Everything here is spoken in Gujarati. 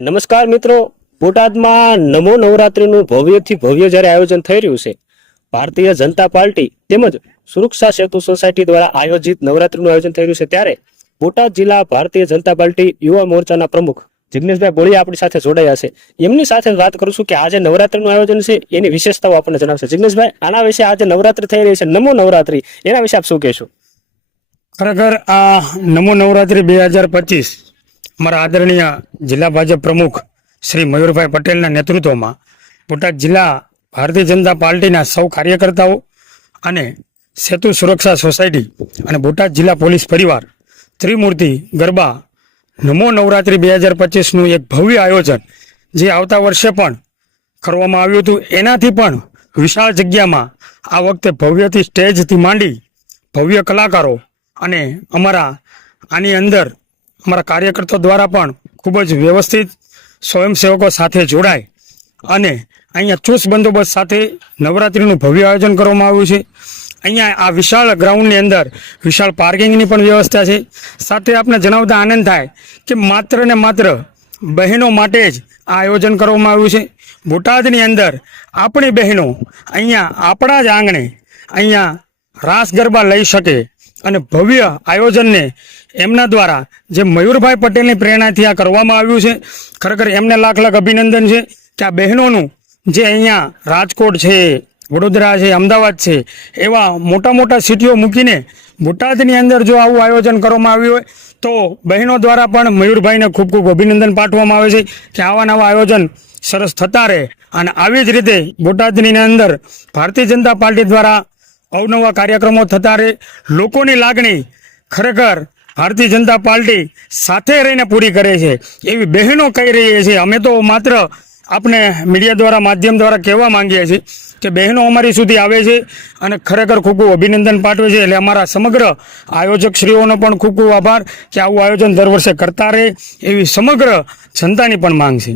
નમસ્કાર મિત્રો, બોટાદમાં નમો નવરાત્રીનું ભવ્યથી ભવ્ય જ્યારે આયોજન થઈ રહ્યું છે, ભારતીય જનતા પાર્ટી તેમજ સુરક્ષા સેતુ સોસાયટી દ્વારા આયોજિત નવરાત્રીનું આયોજન થઈ રહ્યું છે, ત્યારે બોટાદ જિલ્લા ભારતીય જનતા પાર્ટી યુવા મોરચાના પ્રમુખ જિગ્નેશભાઈ બોળિયા આપણી સાથે જોડાયા છે. એમની સાથે વાત કરું કે આજે નવરાત્રીનું આયોજન છે એની વિશેષતાઓ આપણને જણાવશે. જિગ્નેશભાઈ, આના વિશે આજે નવરાત્રી થઈ રહી છે, નમો નવરાત્રી, એના વિશે આપ શું કહેશો? ખરેખર આ નમો નવરાત્રી 2025 અમારા આદરણીય જિલ્લા ભાજપ પ્રમુખ શ્રી મયુરભાઈ પટેલના નેતૃત્વમાં બોટાદ જિલ્લા ભારતીય જનતા પાર્ટીના સૌ કાર્યકર્તાઓ અને સેતુ સુરક્ષા સોસાયટી અને બોટાદ જિલ્લા પોલીસ પરિવાર ત્રિમૂર્તિ ગરબા નમો નવરાત્રી 2025નું એક ભવ્ય આયોજન જે આવતા વર્ષે પણ કરવામાં આવ્યું હતું, એનાથી પણ વિશાળ જગ્યામાં આ વખતે ભવ્યથી સ્ટેજથી માંડી ભવ્ય કલાકારો અને અમારા આની અંદર અમારા કાર્યકર્તાઓ દ્વારા પણ ખૂબ જ વ્યવસ્થિત સ્વયંસેવકો સાથે જોડાય અને અહીંયા ચુસ્ત બંદોબસ્ત સાથે નવરાત્રિનું ભવ્ય આયોજન કરવામાં આવ્યું છે. અહીંયા આ વિશાળ ગ્રાઉન્ડની અંદર વિશાળ પાર્કિંગની પણ વ્યવસ્થા છે. સાથે આપને જણાવતા આનંદ થાય કે માત્ર ને માત્ર બહેનો માટે જ આ આયોજન કરવામાં આવ્યું છે. બોટાદની અંદર આપણી બહેનો અહીંયા આપણા જ આંગણે અહીંયા રાસ ગરબા લઈ શકે અને ભવ્ય આયોજનને એમના દ્વારા જે મયુરભાઈ પટેલની પ્રેરણાથી આ કરવામાં આવ્યું છે, ખરેખર એમને લાખ લાખ અભિનંદન છે કે આ બહેનોનું જે અહીંયા રાજકોટ છે, વડોદરા છે, અમદાવાદ છે, એવા મોટા મોટા સિટીઓ મૂકીને બોટાદની અંદર જો આવું આયોજન કરવામાં આવ્યું હોય તો બહેનો દ્વારા પણ મયુરભાઈને ખૂબ ખૂબ અભિનંદન પાઠવવામાં આવે છે કે આવા નવા આયોજન સરસ થતા રહે અને આવી જ રીતે બોટાદની અંદર ભારતીય જનતા પાર્ટી દ્વારા અવનવા કાર્યક્રમો થતા રહે. લોકોની લાગણી ખરેખર ભારતીય જનતા પાર્ટી સાથે રહીને પૂરી કરે છે એવી બહેનો કહી રહી છે. અમે તો માત્ર આપણે મીડિયા દ્વારા માધ્યમ દ્વારા કહેવા માંગીએ છીએ કે બહેનો અમારી સુધી આવે છે અને ખરેખર ખૂબ ખૂબ અભિનંદન પાઠવે છે. એટલે અમારા સમગ્ર આયોજકશ્રીઓનો પણ ખૂબ ખૂબ આભાર કે આવું આયોજન દર વર્ષે કરતા રહે એવી સમગ્ર જનતાની પણ માંગ છે.